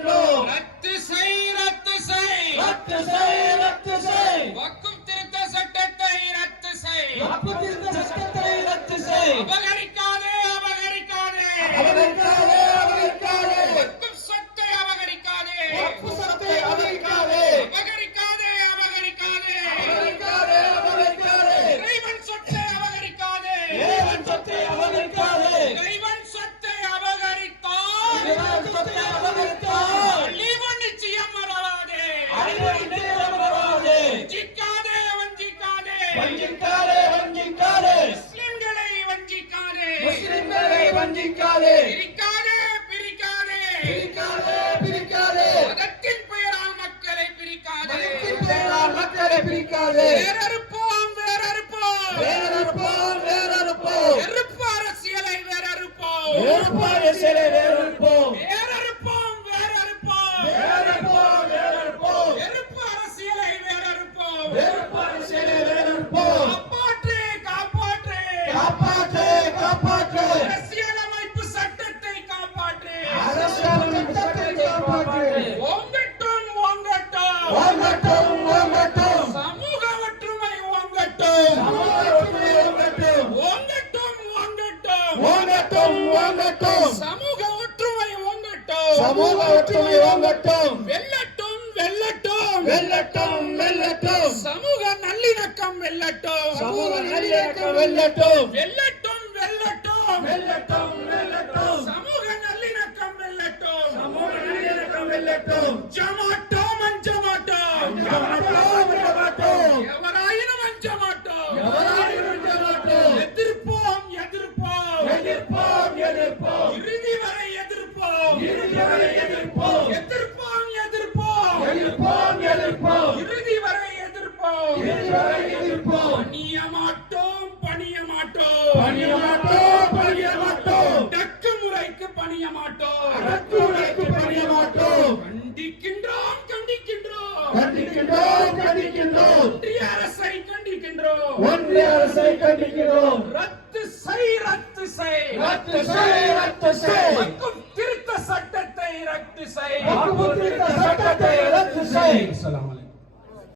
கண்டிக்கின்றோம் ரத்து செய் ரத்து செய். ரத்து செய் ரத்து செய். வக்கும் திருத்த சட்டத்தை ரத்து செய். வக்ஃபு திருத்த சட்டத்தை ரத்து செய். அபகரிக்காதே அபகரிக்காதே. அவர்களுக்காக அவர்களுக்காக வக்கும் சொத்தை அபகரிக்காதே. வக்ஃபு சொத்தை அவர்களுக்காக வஞ்சிக்காதே வஞ்சிக்காதே. முஸ்லிம்களை வஞ்சிக்காதே. முஸ்லிம்களை வஞ்சிக்காதே. பிரிக்காதே பிரிக்காதே. பிரிக்காதே பிரிக்காதே. மதத்தின் பெயரால் மக்களை பிரிக்காதே. மதத்தின் பெயரால் மக்களை பிரிக்காதே. வேறறுப்போம் வேறறுப்போம். வேறறுப்போம் வேறறுப்போம். வெறுப்பு அரசியலை வேறறுப்போம். வேறுபாடு சிலை ஓங்கட்டும் ஓங்கட்டும் சமூக ஒற்றுமை ஓங்கட்டும் சமூக ஒற்றுமை ஓங்கட்டும் வெல்லட்டும் வெல்லட்டும். வெல்லட்டும் வெல்லட்டும். சமூக நல்லிணக்கம் வெல்லட்டும். சமூக நல்லிணக்கம் வெல்லட்டும். வெல்லட்டும் வெல்லட்டும். வெல்லட்டும் வெல்லட்டும். சமூக நல்லிணக்கம் வெல்லட்டும். சமூக நல்லிணக்கம் வெல்லட்டும். அஞ்சமாட்டோம் அஞ்சமாட்டோம் அஞ்சமாட்டோம், அஞ்சமாட்டோம். எவராயினும் அஞ்சமாட்டோம் எவராயினும் அஞ்சமாட்டோம். எதிர்ப்போம் எதிர்ப்போம் எதிர்ப்போம் எதிர்ப்போம் இறுதி வரை எதிர்ப்போம் இறுதி வரை எதிர்ப்போம் எதிர்ப்போம் எதிர்ப்போம் எதிர்ப்போம் எதிர்ப்போம் இறுதி வரை வரை எதிர்ப்போம் பணிய மாட்டோம் பணிய மாட்டோம் பணிய மாட்டோம் பணிய மாட்டோம் டக்கு முறைக்கு பணிய மாட்டோம் அடக்குமுறைக்கு பணிய மாட்டோம் கண்டிக்கின்றோம் கண்டிக்கின்றோம். கண்டிக்கின்றோம் கண்டிக்கின்றோம். ஒன்றிய அரசை கண்டிக்கின்றோம். ஒன்றிய அரசை கண்டிக்கிறோம் ரத்து செய் ரத்து செய். ரத்து செய் ரத்து செய். வக்கும் திருத்த சட்டத்தை ரத்து செய். திருத்த சட்டத்தை ரத்து செய்.